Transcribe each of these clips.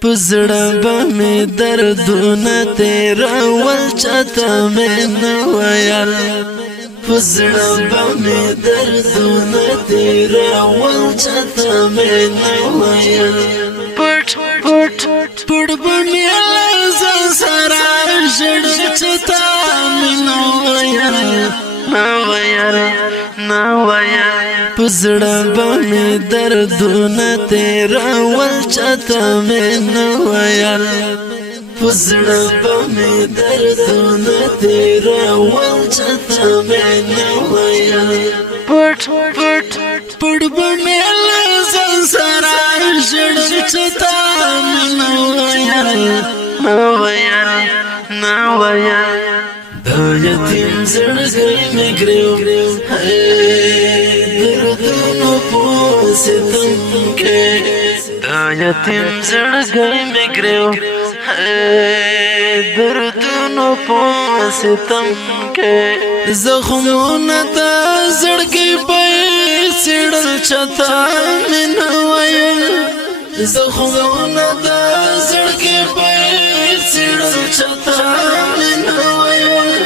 پزړه به مې دردونه تیرول چاته مې نه ویل پزړه به مې دردونه تیرول چاته مې نه ویل پټ به مې له ځان سره ژړل چاته مې نه ویل پزړه به مې دردونه تیرول چاته مې نه ویل پزړه به مې دردونه تیرول چاته مې نه ویل پټ به مې له ځان سره ژړل چاته مې نه ویل دا یتیم زړګی مې ګریو دردونو په ستم کې دا یتیم زړګی مې ګریو دردونو په ستم کې زخمونه د زړګي په څېړل چاته مې نه ویل زخمونه د زړګي په څېړل چاته مې نه ویل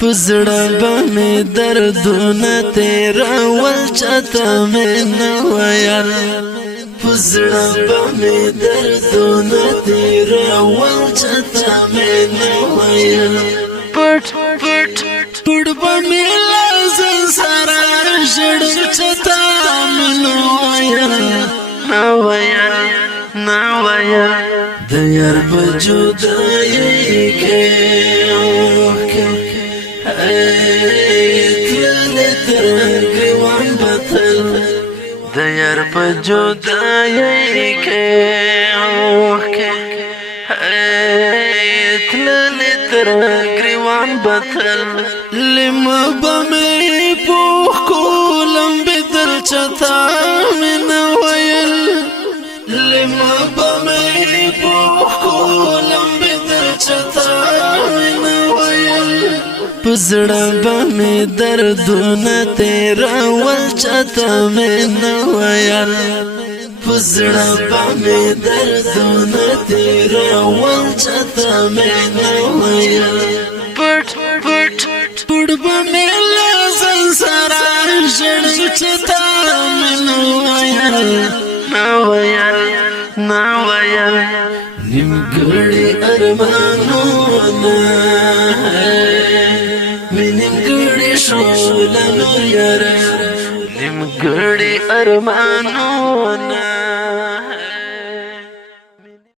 پزړه به مې دردونه تیرول چاته مې نه ویل پزړه به مې دردونه تیرول چاته مې نه ویل پټ به مې له ځان سره ژړل چاته مې نه ویل د یار په جدایۍ کې د یار په جدایۍ کې تللې تر ګریوان بتل لمه به مې پوخ کولم بدل چاته مې نه ویل لمه به مې پوخ کولم بدل چاته مې نه ویل پزړه به مې دردونه تیرول چاته مې نه ویل پزړه به مې دردونه تیرول چاته مې نه ویل پټ به مې له ځان سره ژړل چاته مې نه ویل نیمګړي ارمانونه نیمګړي شولنو یاره نیمګړي ارمانونه